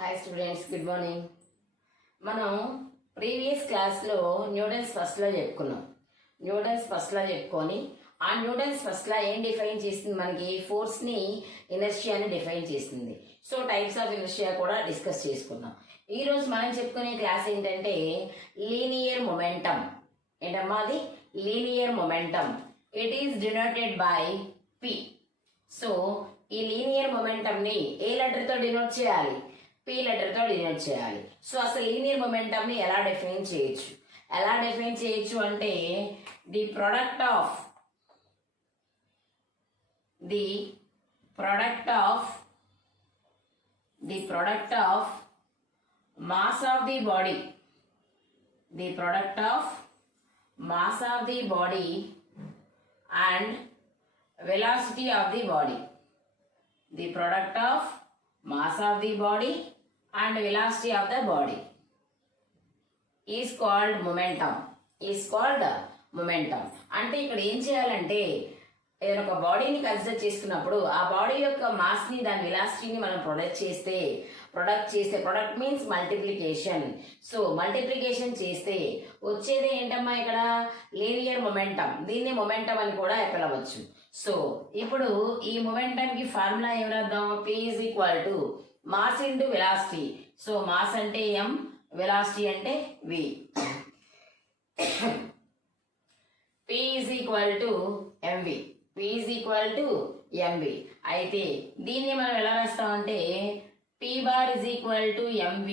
Hi students, good morning. మనం previous క్లాస్లో Newton's first law చెప్పుకున్నాం. న్యూటన్స్ ఫస్ట్ లా చెప్పుకొని ఆ న్యూటన్స్ ఫస్ట్ లా ఏం డిఫైన్ చేస్తుంది, మనకి ఫోర్స్ని ఇనర్షియాని డిఫైన్ చేస్తుంది. సో టైప్స్ ఆఫ్ ఇనర్షియా కూడా డిస్కస్ చేసుకున్నాం. ఈరోజు మనం చెప్పుకునే క్లాస్ ఏంటంటే లీనియర్ మొమెంటం. ఏంటమ్మా అది? Linear momentum. It is denoted by P. So ఈ లీనియర్ మొమెంటంని ఏ లెటర్తో డినోట్ చేయాలి? పి లెటర్తో డినోట్ చేయాలి. సో అసలు లీనియర్ మొమెంటంని ఎలా డిఫైన్ చేయొచ్చు? అంటే the product of mass of the body, and velocity of the body. The product of mass of the body and velocity of the body is called momentum. అంటే ఇక్కడ ఏం చేయాలంటే ఏదైనా ఒక బాడీని కన్సిడర్ చేసుకున్నప్పుడు ఆ బాడీ యొక్క మాస్ ని, దాని వెలాసిటీని మనం ప్రొడక్ట్ చేస్తే product means multiplication. So multiplication చేస్తే వచ్చేది ఏంటమ్మా ఇక్కడ? Linear momentum. దీన్ని మొమెంటం అని కూడా పిలవచ్చు. సో ఇప్పుడు ఈ మొమెంటం కి ఫార్ములా ఏం రాద్దాం? P is equal to mass into velocity. So mass అంటే m, వెలాసిటీ అంటే v. P is equal to mv. అయితే దీన్ని మనం ఎలా రాస్తామంటే P bar is equal to mv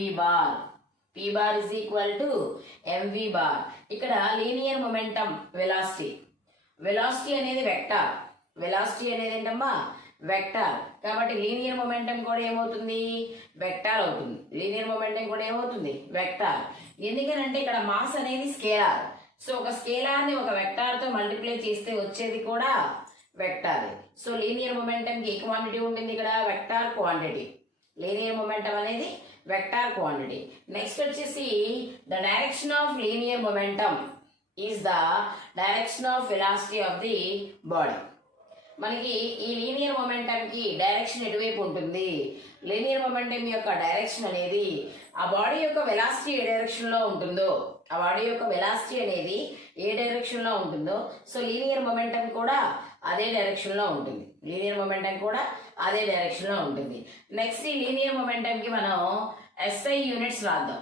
bar. ఇక్కడ లీనియర్ మొమెంటం వెలాసిటీ అనేది వెక్టార్. వెలాసిటీ అనేది ఏంటమ్మా? వెక్టార్. కాబట్టి లీనియర్ మొమెంటం కూడా ఏమవుతుంది? వెక్టార్ అవుతుంది. వెక్టార్. ఎందుకనంటే ఇక్కడ మాస్ అనేది స్కేలార్. సో ఒక స్కేలార్ ని ఒక వెక్టార్ తో మల్టిప్లై చేస్తే వచ్చేది కూడా వెక్టార్. సో లీనియర్ మొమెంటం కి ఏ క్వాంటిటీ ఉంటుంది ఇక్కడ? Vector quantity. లీనియర్ మొమెంటం అనేది వెక్టార్ క్వాంటిటీ. నెక్స్ట్ వచ్చేసి the direction of linear momentum is the direction of velocity of the body. మనకి ఈ లీనియర్ మొమెంటం కి డైరెక్షన్ ఎటువైపు ఉంటుంది? లీనియర్ మొమెంటం యొక్క డైరెక్షన్ అనేది ఆ బాడీ యొక్క వెలాసిటీ ఏ డైరెక్షన్ లో ఉంటుందో, సో లీనియర్ మొమెంటం కూడా అదే డైరెక్షన్ లో ఉంటుంది. నెక్స్ట్ ఈ లీనియర్ మొమెంటం కి మనం SI యూనిట్స్ రాద్దాం.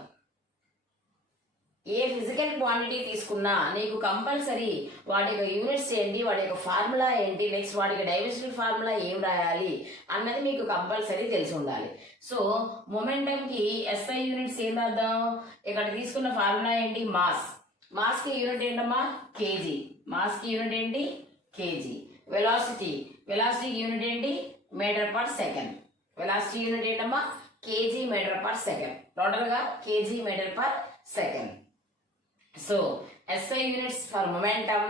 ఏ ఫిజికల్ క్వాంటిటీ తీసుకున్నా నీకు కంపల్సరీ వాటి యొక్క యూనిట్స్ ఏంటి, వాటి యొక్క ఫార్ములా ఏంటి, నెక్స్ట్ వాటికి డైమెన్షనల్ ఫార్ములా ఏం రాయాలి అన్నది మీకు కంపల్సరీ తెలిసి ఉండాలి. సో మొమెంటం కి SI యూనిట్స్ ఏం రాద్దాం? ఇక్కడ తీసుకున్న ఫార్ములా ఏంటి? మాస్ కి యూనిట్ ఏంటమ్మా? కేజీ. వెలాసిటీ యూనిట్ ఏంటి? Metre per second. KG metre per second. Total గా KG metre per second. So SI units for momentum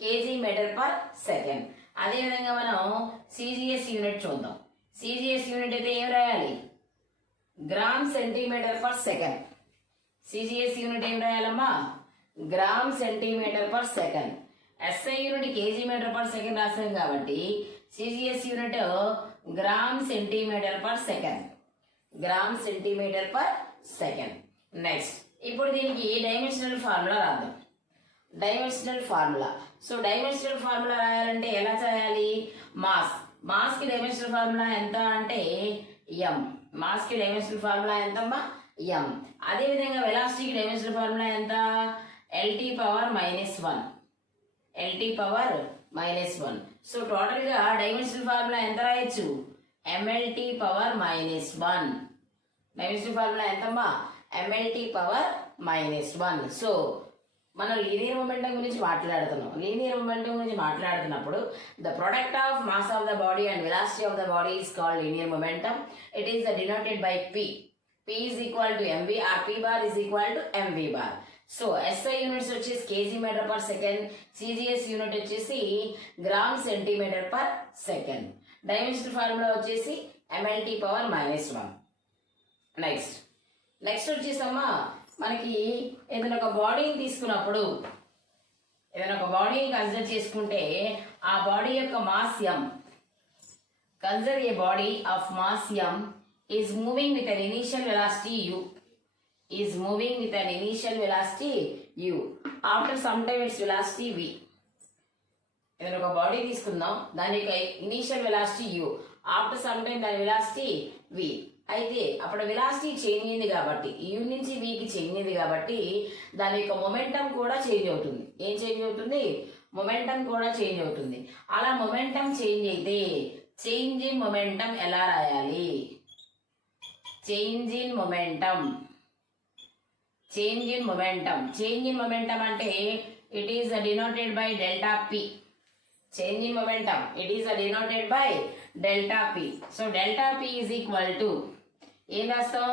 KG metre per second. అదేవిధంగా మనం CGS యూనిట్ చూద్దాం. CGS యూనిట్ అయితే ఏం రాయాలి? Gram centimetre per second. CGS unit ఏం రాయాలమ్మా? Gram centimetre per second. SI unit KG metre per second రాసాం కాబట్టి CGS unit gram centimetre per second. Next ఇప్పుడు దీనికి డైమెన్షనల్ ఫార్ములా రాద్దాం. సో డైమెన్షనల్ ఫార్ములా రాయాలంటే ఎలా చేయాలి? మాస్ కి డైమెన్షనల్ ఫార్ములా ఎంత అంటే m. m. అదేవిధంగా వెలాసిటీకి డైమెన్షనల్ ఫార్ములా ఎంత? LT power minus 1. So total గా డైమెన్షనల్ ఫార్ములా ఎంత రాయొచ్చు? MLT power -1. డైమెన్షనల్ ఫార్ములా ఎంతమ్మా? MLT power -1. సో మనం లీనియర్ మొమెంటం గురించి మాట్లాడుతున్నప్పుడు the product of mass of the body and velocity of the body is called linear momentum. It is denoted by P. P is equal to mv or P bar is equal to mv bar. So SI units వచ్చేసి KG metre per second, CGS unit వచ్చేసి gram centimetre per second. Dimensional formula వచ్చేసి MLT power -1. Next వచ్చేసమ్మా మనకి ఏదైనా ఒక బాడీని తీసుకున్నప్పుడు, consider చేసుకుంటే ఆ బాడీ యొక్క mass m. Consider A body of mass m is moving with an initial velocity u. Is moving with an initial velocity u. After some time its velocity v. ఏదైనా ఒక బాడీ తీసుకుందాం, దాని యొక్క initial velocity u, after some time దాని velocity v. అయితే అప్పుడు velocity change అయింది కాబట్టి, u నుంచి v కి చేంజ్ అయింది కాబట్టి దాని యొక్క మొమెంటం కూడా చేంజ్ అవుతుంది. ఏం చేంజ్ అవుతుంది? మొమెంటం కూడా చేంజ్ అవుతుంది. అలా మొమెంటం చేంజ్ అయితే చేంజ్ ఇన్ మొమెంటం ఎలా రాయాలి? Change in momentum. Change in momentum. Change in momentum అంటే it is denoted by delta p. Change in momentum, it is denoted by delta p. So delta p is equal to ఏం రాస్తాం?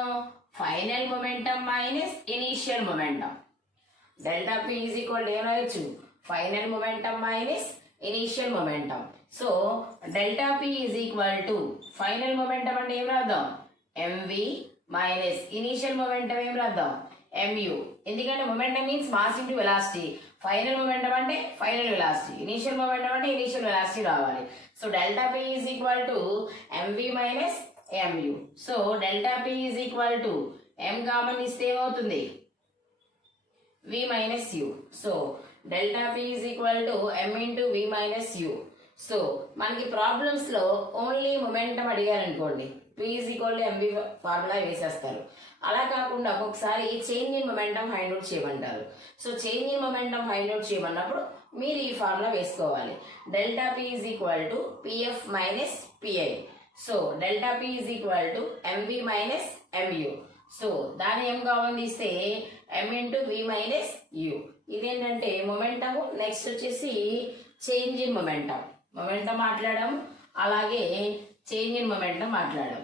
Final momentum minus initial momentum. Delta p is equal to ఏం రాయొచ్చు? Final momentum minus initial momentum. So delta p is equal to final momentum అంటే ఏం రాద్దాం? mv minus initial momentum ఏం రాద్దాం? mu. ఎందుకంటే momentum means mass into velocity. Final momentum అంటే final velocity, initial momentum అంటే ఇనీషియల్ వెలాసిటీ రావాలి. So delta p is equal to mv minus mu. So delta p is equal to m common ఇస్తే ఏమవుతుంది? v minus u. So delta p is equal to m into v minus u. So మనకి problems లో only momentum అడిగారనుకోండి, p is equal to mv formula వేసేస్తారు. అలా కాకుండా ఒక్కొక్కసారి change in momentum find out చేయమంటారు. So change in momentum find out చేయమన్నప్పుడు మీరు ఈ ఫార్ములా వేసుకోవాలి. Delta p is equal to pf minus pi. So delta p is equal to mv minus mu. So దాని m కామన్ తీస్తే m into v minus u. ఇదేంటంటే momentum. Next వచ్చేసి change in momentum. Momentum మాట్లాడాం, అలాగే change in momentum మాట్లాడాం.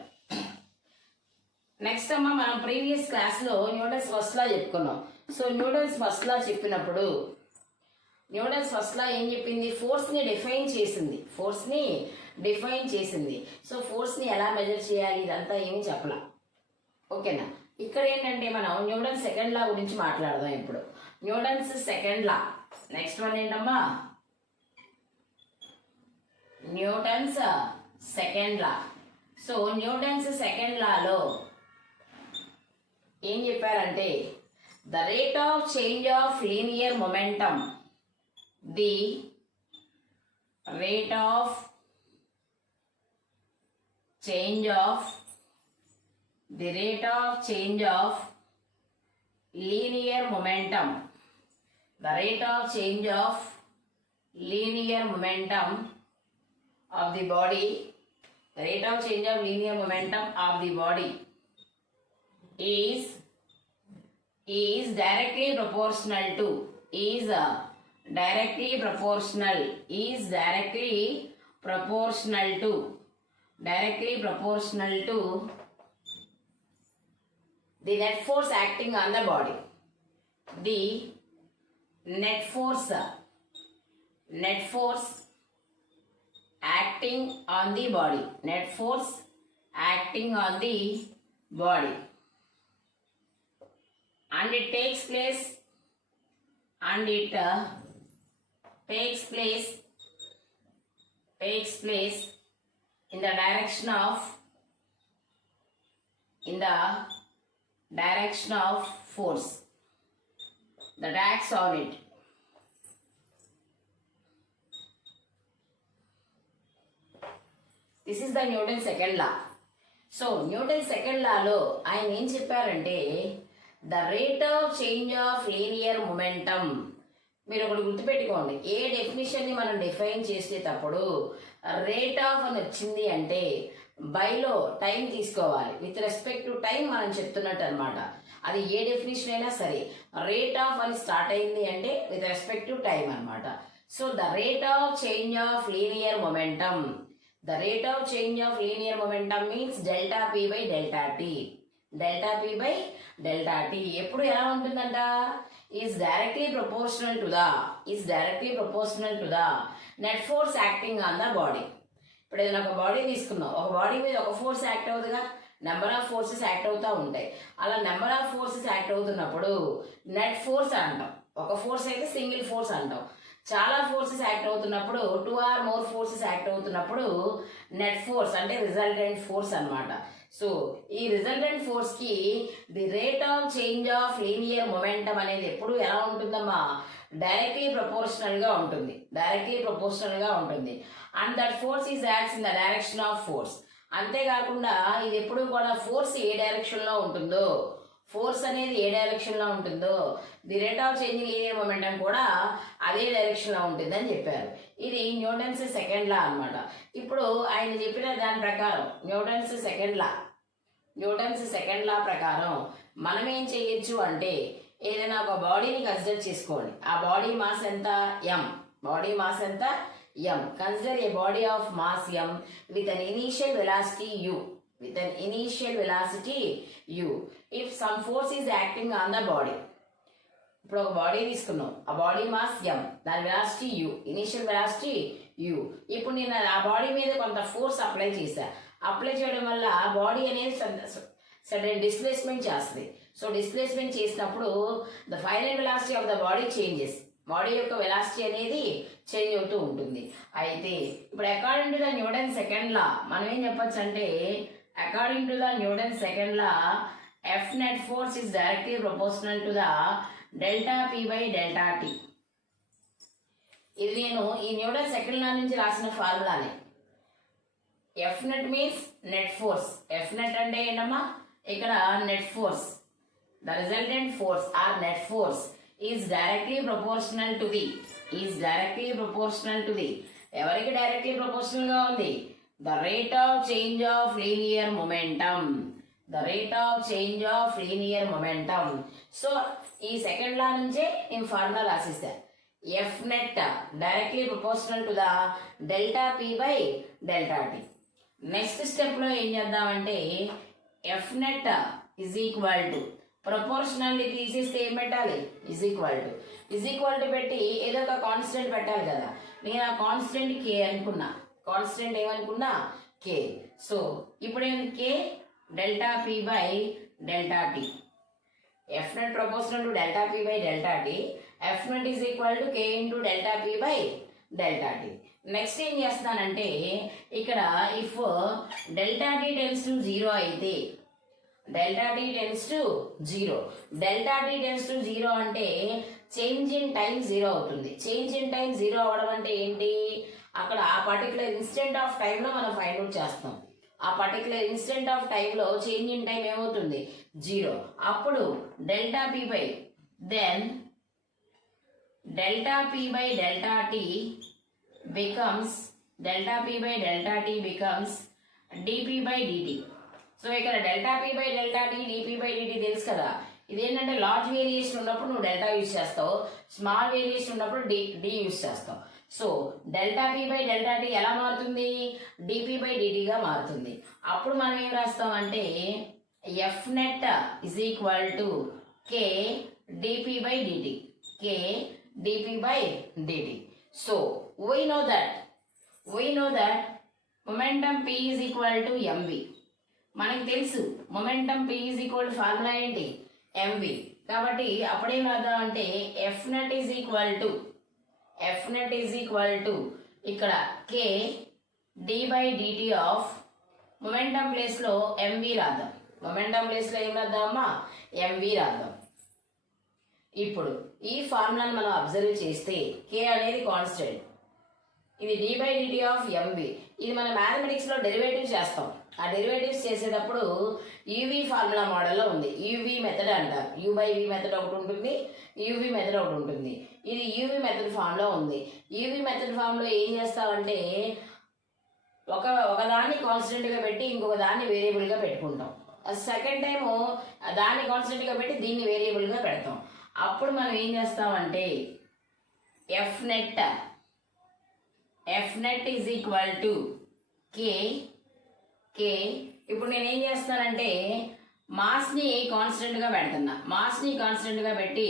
Next అమ్మ మనం previous class లో న్యూటన్స్ ఫస్ట్ లా చెప్పుకున్నాం. సో న్యూటన్స్ ఫస్ట్ లా చెప్పినప్పుడు న్యూటన్స్ ఫస్ట్ లా ఏం చెప్పింది? ఫోర్స్ ని డిఫైన్ చేసింది. ఫోర్స్ ని డిఫైన్ చేసింది. సో ఫోర్స్ ని ఎలా మెజర్ చేయాలి ఇదంతా ఏమి చెప్పలా. ఓకేనా? ఇక్కడ ఏంటంటే మనం న్యూటన్స్ సెకండ్ లా గురించి మాట్లాడదాం ఇప్పుడు. Newton's second law. Next one ఏంటమ్మా? Newton's second law. So Newton's second లాలో ఏం చెప్పారంటే the rate of change of linear momentum, the rate of change of linear momentum, the rate of change of linear momentum of the body, the rate of change of linear momentum of the body is directly proportional to the net force acting on the body. The net force acting on the body. Net force acting on the body. And it takes place in the direction of force that acts on it. This is the Newton's second law. So Newton's second law లో ఆయన ఏం చెప్పారంటే the rate of change of linear momentum. మీరు ఒకటి గుర్తుపెట్టుకోండి, ఏ definition ని మనం define చేసేటప్పుడు రేట్ ఆఫ్ అని వచ్చింది అంటే బైలో టైం తీసుకోవాలి. విత్ రెస్పెక్ట్ టు టైం మనం చెప్తున్నట్టు అనమాట. అది ఏ డెఫినేషన్ అయినా సరే రేట్ ఆఫ్ అని స్టార్ట్ అయింది అంటే విత్ రెస్పెక్ట్ టు టైం అనమాట. So the rate of change of linear momentum, the rate of change of linear momentum means delta p by delta t. Delta p by delta t ఎప్పుడు ఎలా ఉంటుందంట? is directly proportional to the net force acting on the body. ఇప్పుడు ఏదైనా ఒక body తీసుకున్నాం, ఒక body మీద ఒక ఫోర్స్ యాక్ట్ అవుతుందిగా, నెంబర్ ఆఫ్ ఫోర్సెస్ యాక్ట్ అవుతూ ఉంటాయి. అలా నెంబర్ ఆఫ్ ఫోర్సెస్ యాక్ట్ అవుతున్నప్పుడు నెట్ ఫోర్స్ అంటాం. ఒక ఫోర్స్ అయితే సింగిల్ ఫోర్స్ అంటాం. చాలా ఫోర్సెస్ యాక్ట్ అవుతున్నప్పుడు 2 or more ఫోర్సెస్ యాక్ట్ అవుతున్నప్పుడు నెట్ ఫోర్స్ అంటే రిజల్టెంట్ ఫోర్స్ అన్నమాట. సో ఈ రిజల్టెంట్ ఫోర్స్ కి the rate of change of linear momentum అనేది ఎప్పుడు ఎలా ఉంటుందమ్మా, డైరెక్ట్లీ ప్రపోర్షనల్ గా ఉంటుంది. డైరెక్ట్లీ ప్రపోర్షనల్ గా ఉంటుంది. And that force is acts in the direction of force. అంతేకాకుండా ఇది ఎప్పుడు కూడా ఫోర్స్ ఏ డైరెక్షన్ లో ఉంటుందో, ఫోర్స్ అనేది ఏ డైరెక్షన్ లో ఉంటుందో the rate of changing linear momentum కూడా అదే డైరెక్షన్ లో ఉంటుంది అని చెప్పారు. ఇది న్యూటన్స్ సెకండ్ లా అన్నమాట. ఇప్పుడు ఆయన చెప్పిన దాని ప్రకారం న్యూటన్స్ సెకండ్ లా ప్రకారం మనం ఏం చేయొచ్చు అంటే, ఏదైనా ఒక బాడీని కన్సిడర్ చేసుకోండి. ఆ బాడీ మాస్ ఎంత, m. బాడీ మాస్ ఎంత, m. Consider A body of mass m with an initial velocity u. With an initial velocity u. If some force is acting on the body. ఇప్పుడు ఒక body తీసుకున్నాం, ఆ body mass m, దాని velocity u, initial velocity u. ఇప్పుడు నేను ఆ body మీద కొంత ఫోర్స్ అప్లై చేశా. అప్లై చేయడం వల్ల ఆ బాడీ అనేది సడన్ డిస్ప్లేస్మెంట్ చేస్తుంది. సో డిస్ప్లేస్మెంట్ చేసినప్పుడు the final velocity of the body changes. Body యొక్క వెలాసిటీ అనేది చేంజ్ అవుతూ ఉంటుంది. అయితే ఇప్పుడు according to the Newton second లా మనం ఏం చెప్పొచ్చు అంటే, according to the Newton second law F net force is directly proportional to the delta P by delta T. ఇది నేను ఈ న్యూటన్ సెకండ్ లా నుంచి రాసిన ఫార్ములానే. F net means net force. F net అంటే ఏంటమ్మా, ఇక్కడ net force, the resultant force or net force is directly proportional to the ఎవరికి directly proportional గా ఉంది, the rate of change of linear momentum. So ఈ second law నుంచే నేను formula రాసిస్తా. F net directly proportional to the delta p by delta t. Next step లో ఏం చేద్దామంటే, F net is equal to proportionally తీసేస్తే ఏం పెట్టాలి, ఇజ్ ఈక్వల్ టు పెట్టి ఏదో ఒక కాన్స్టెంట్ పెట్టాలి కదా. నేను ఆ కాన్స్టెంట్ కే అనుకున్నా. కాన్స్టెంట్ ఏమనుకున్నా, కే. సో ఇప్పుడు ఏంటి, k delta p by delta t. F net proportional to delta p by delta t. F net is equal to k into delta p by delta t. Next ఏం చేస్తానంటే, ఇక్కడ if delta t tends to zero అయితే, delta t tends to zero అంటే change in time zero అవుతుంది. Change in time zero అవడం అంటే ఏంటి, అక్కడ ఆ పర్టికులర్ ఇన్స్టెంట్ ఆఫ్ టైంలో మనం ఫైండ్ అవుట్ చేస్తాం. ఆ పర్టికులర్ ఇన్స్టెంట్ ఆఫ్ టైంలో చేంజ్ ఇన్ టైం ఏమవుతుంది, జీరో. అప్పుడు delta p by delta t becomes dp by DT. So ఇక్కడ delta p by delta t, dp by dt తెలుసు కదా. ఇదేంటంటే లార్జ్ వేరియేషన్ ఉన్నప్పుడు నువ్వు డెల్టా యూజ్ చేస్తావు, స్మాల్ వేరియేషన్ ఉన్నప్పుడు డి యూజ్ చేస్తావు. So delta p by delta t ఎలా మారుతుంది, డిపి బై డిటిగా మారుతుంది. అప్పుడు మనం ఏం రాస్తాం అంటే, F net is equal to K D P by DT. So we know that momentum P is equal to mv. మనకి తెలుసు momentum P is equal to formula ఏంటి, mv. కాబట్టి అప్పుడేం రాద్దాం అంటే, F net is equal to ఇక్కడ k d by D T of momentum place లో mv రాద్దాం. మొమెంటం ప్లేస్ లో ఏం రాద్దామా, mv రాద్దాం. ఇప్పుడు ఈ ఫార్ములాను మనం అబ్జర్వ్ చేస్తే k అనేది కాన్స్టెంట్, ఇది d by D T of mv. ఇది మన మ్యాథమెటిక్స్ లో డెరివేటివ్ చేస్తాం. ఆ డెరివేటివ్స్ చేసేటప్పుడు యూవి ఫార్ములా మోడల్లో ఉంది. యూవి మెథడ్ అంటారు. యూ బై వి మెథడ్ ఒకటి ఉంటుంది, యూవి మెథడ్ ఒకటి ఉంటుంది. ఇది యూవి మెథడ్ ఫామ్ లో ఉంది. యూవి మెథడ్ ఫామ్ లో ఏం చేస్తామంటే, ఒకదాన్ని కాన్స్టెంట్ గా పెట్టి ఇంకొక దాన్ని వేరియబుల్ గా పెట్టుకుంటాం. సెకండ్ టైము దాన్ని కాన్స్టెంట్ గా పెట్టి దీన్ని వేరియబుల్ గా పెడతాం. అప్పుడు మనం ఏం చేస్తామంటే, F net is equal to k. ఇప్పుడు నేను ఏం చేస్తానంటే, మాస్ ని కాన్స్టెంట్ గా పెడుతున్నా. మాస్ ని కాన్స్టెంట్ గా పెట్టి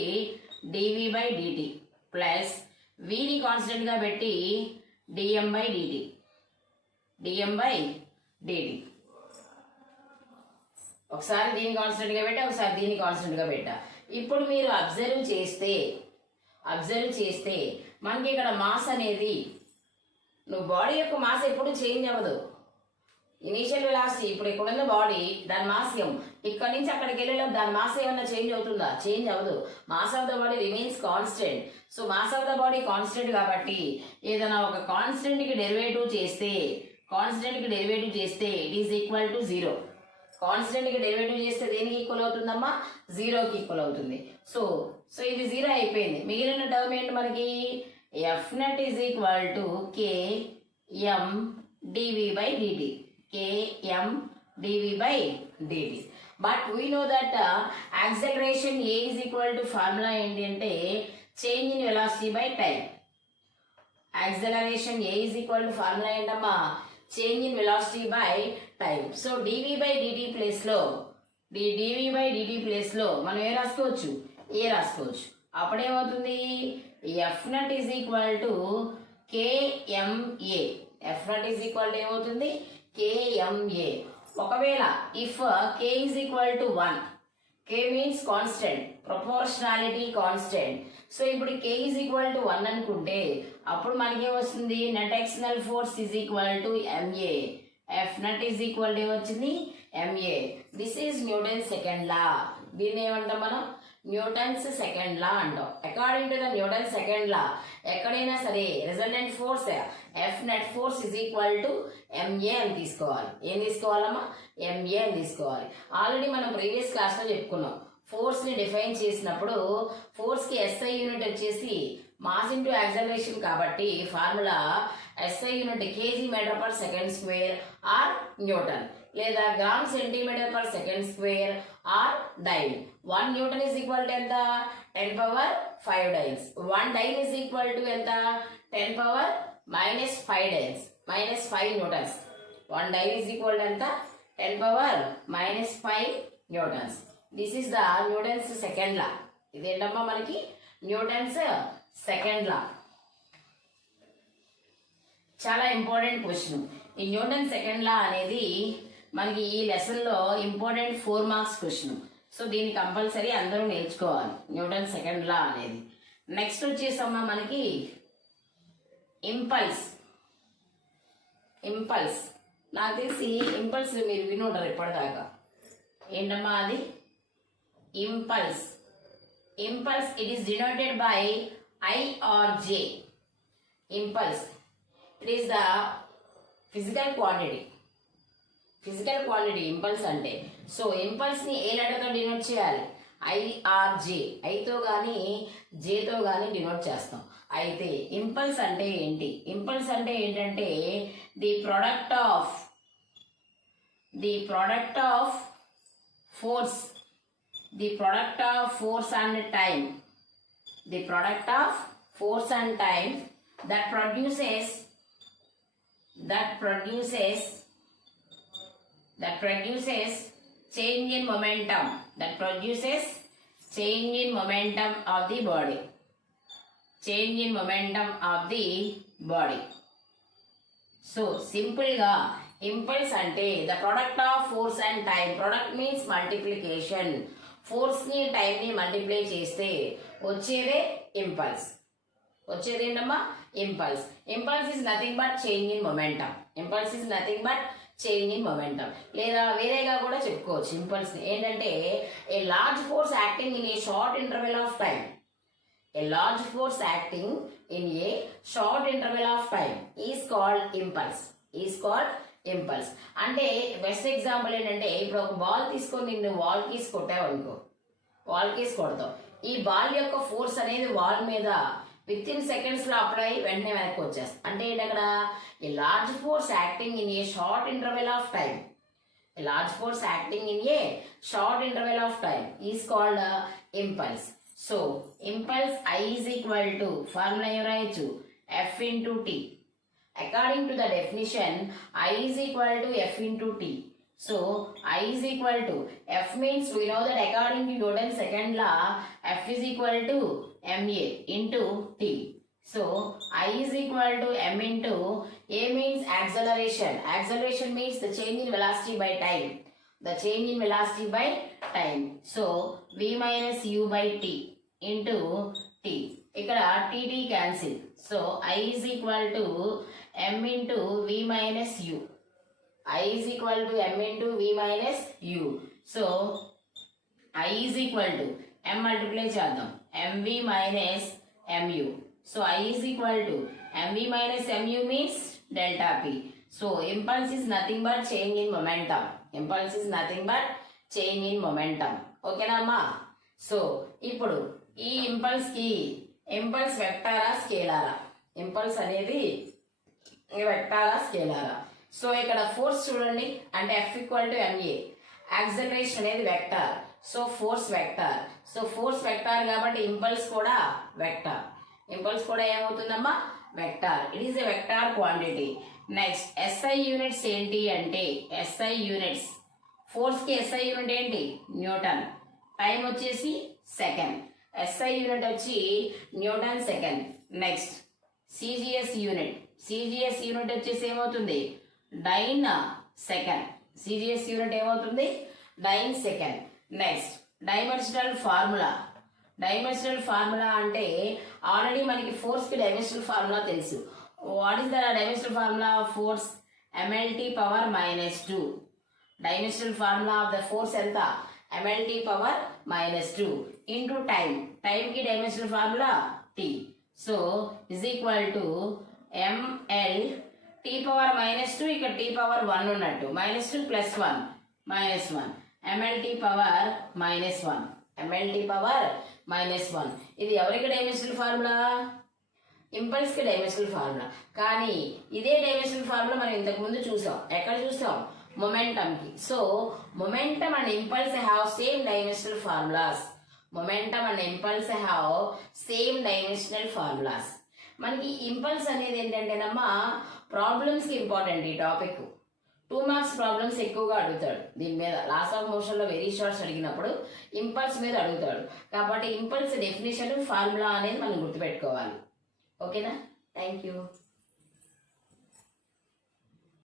డివి బై డిటి ప్లస్ విని కాన్స్టెంట్ గా పెట్టి డిఎం బై డిటి. ఒకసారి దీన్ని కాన్స్టెంట్ గా పెట్టా, ఒకసారి దీన్ని కాన్స్టెంట్ గా పెట్టా. ఇప్పుడు మీరు అబ్జర్వ్ చేస్తే మనకి ఇక్కడ మాస్ అనేది నువ్వు బాడీ యొక్క మాస్ ఎప్పుడు చేంజ్ అవ్వదు. ఇనీషియల్ వెలాసిటీ ఇప్పుడు ఇక్కడ ఉన్న బాడీ దాని మాస్ ఎం, ఇక్కడ నుంచి అక్కడికి వెళ్ళేలోపు దాని మాస్ ఏమన్నా చేంజ్ అవుతుందా? చేంజ్ అవ్వదు. Mass of the body remains constant. So mass of the body constant కాబట్టి ఏదైనా ఒక కాన్స్టెంట్ కి డెరివేటివ్ చేస్తే it is equal to 0. Constant కి డెరివేటివ్ చేస్తే దేనికి ఈక్వల్ అవుతుందమ్మా? 0కి ఈక్వల్ అవుతుంది. సో ఇది 0 అయిపోయింది. మిగిలిన టర్మ్ ఏంటి మనకి? F net is equal to km dv by dt. km dv by dt. But we know that acceleration a is equal to formula ఏంటి అంటే change in velocity by time. Acceleration a is equal to formula ఏంటమ్మా? change in velocity by time. So dv by dt place లో మనం a రాసుకోవచ్చు? A రాసుకోవచ్చు. అప్పుడేమవుతుంది? F net is equal to kma. F net is equal to ఏమవుతుంది? kma. ఒకవేళ if k is equal to 1, k means constant, proportionality constant. So ఇప్పుడు k is equal to 1 అనుకుంటే అప్పుడు మనకేమొస్తుంది? Net external force is equal to ma. F net is equal to ఏమొచ్చింది? ma. This is Newton second law. దీన్ని ఏమంటాం మనం? Newton's second లా అంటాం. According to the Newton second లా ఎక్కడైనా సరే resultant force F net force is equal to MA అని తీసుకోవాలి. ఏం తీసుకోవాలమ్మా? ఎంఏ అని తీసుకోవాలి. ఆల్రెడీ మనం ప్రీవియస్ క్లాస్ లో చెప్పుకున్నాం. ఫోర్స్ ని డిఫైన్ చేసినప్పుడు ఫోర్స్ కి ఎస్ఐ యూనిట్ వచ్చేసి మాస్ ఇంటూ యాక్సలరేషన్ కాబట్టి formula SI unit KG metre per second square or newton, లేదా gram centimetre per second square or dyne. 1 newton is equal to ఎంత? 10 power 5 dynes. 1 dyne is equal to ఎంత? 10 power minus 5 dynes, minus 5 newtons. 1 dyne is equal to ఎంత? 10 power minus 5 newtons. This is the Newton's second లా. ఇదేంటమ్మా మనకి? Newton's second law. చాలా important question. ఈ Newton second law అనేది మనకి ఈ lesson లో important 4 marks question. So దీన్ని కంపల్సరీ అందరూ నేర్చుకోవాలి, న్యూటన్ సెకండ్ లా అనేది. నెక్స్ట్ వచ్చేసమ్మా మనకి ఇంపల్స్. నాకు తెలిసి ఇంపల్స్ మీరు వినుంటారు ఇప్పటిదాకా. ఏంటమ్మా అది? Impulse. It is denoted by I or J. Impulse. It is the physical quantity impulse అంటే. సో ఇంపల్స్ ని ఏ లెటర్ తో డినోట్ చేయాలి? I or J. I తో గానీ J తో గానీ డినోట్ చేస్తాం. అయితే ఇంపల్స్ అంటే ఏంటి? ఇంపల్స్ అంటే ఏంటంటే the product of force and time. The product of force and time that produces change in momentum. Of the body. So simple ga impulse ante the product of force and time. Product means multiplication. Force ని time ని multiply చేస్తే వచ్చేదే impulse. వచ్చేదేంటమ్మా? Impulse. Impulse is nothing but change in momentum. లేదా వేరేగా కూడా చెప్పుకోవచ్చు impulse ని. ఏంటంటే a large force acting in a short interval of time. Is called impulse. అంటే బెస్ట్ ఎగ్జాంపుల్ ఏంటంటే ఇప్పుడు ఒక బాల్ తీసుకొని నిన్ను వాల్ కీస్ కొట్టావు అనుకో, కొడతావు. ఈ బాల్ యొక్క ఫోర్స్ అనేది వాల్ మీద విత్ ఇన్ సెకండ్స్ లో అప్లై వెంటనే వెనక్కి వచ్చేస్తాం. అంటే ఏంటి అక్కడ? ఏ large force acting in a short interval of time is called impulse. So impulse I is equal to formula ఏం రాయొచ్చు? F into T. According to the definition, I is equal to F into T. So, I is equal to F means we know that according to Newton's second law, F is equal to ma into T. So, I is equal to m into A means acceleration. Acceleration means the change in velocity by time. So, V minus U by T into T. ఇక్కడ TT cancel. So I is equal to M into V minus U. I is equal to M into V minus U. So I is equal to M multiply చేద్దాం, MV minus MU. So I is equal to MV minus MU means delta P. So impulse is nothing but change in momentum. Impulse is nothing but change in momentum. ఓకేనా అమ్మా? So ఇప్పుడు ఈ impulse కి impulse వెక్టారా స్కేలారా? Impulse అనేది వెక్టారా స్కేలారా? So ఇక్కడ force చూడండి, అంటే F equal to MA. Acceleration అనేది vector, so force vector. So force vector కాబట్టి ఇంపల్స్ కూడా వెక్టార్. ఇంపల్స్ కూడా ఏమవుతుందమ్మా? Vector. It is a vector quantity. Next SI units ఏంటి అంటే, SI యూనిట్స్ ఫోర్స్ కి SI యూనిట్ ఏంటి? న్యూటన్. టైం వచ్చేసి సెకండ్. SI యూనిట్ వచ్చి newton second. Next CGS unit. CGS unit వచ్చేసి ఏమవుతుంది? Dyne second. CGS యూనిట్ ఏమవుతుంది? Dyne second. Next dimensional formula. Dimensional formula అంటే ఆల్రెడీ మనకి ఫోర్స్ కి డైమెన్షనల్ ఫార్ములా తెలుసు. What is the dimensional formula of force? MLT power minus 2. Dimensional formula of the force ఎంత? MLT power minus 2 into time. Time కి dimensional formula T. So is equal to ML T power minus 2, ఇక్కడ T power 1 ఉన్నట్టు, minus 2 plus 1 minus 1, MLT power minus 1. MLT power minus 1. ఇది ఎవరికి dimensional formula? Impulse కి dimensional formula. కానీ ఇదే dimensional formula మనం ఇంతకు ముందు చూసాం. ఎక్కడ చూసాం? మొమెంటమ్ కి. So momentum and impulse have same dimensional formulas. Momentum and impulse have same dimensional formulas. మనకి ఇంపల్స్ అనేది ఏంటంటేనమ్మా ప్రాబ్లమ్స్ కి ఇంపార్టెంట్. ఈ టాపిక్ 2 మార్క్స్ ప్రాబ్లమ్స్ ఎక్కువగా అడుగుతాడు. దీని మీద లాస్ ఆఫ్ మోషన్ లో వెరీ షార్ట్స్ అడిగినప్పుడు ఇంపల్స్ మీద అడుగుతాడు. కాబట్టి ఇంపల్స్ డెఫినేషన్ ఫార్ములా అనేది మనం గుర్తుపెట్టుకోవాలి. ఓకేనా? Thank you.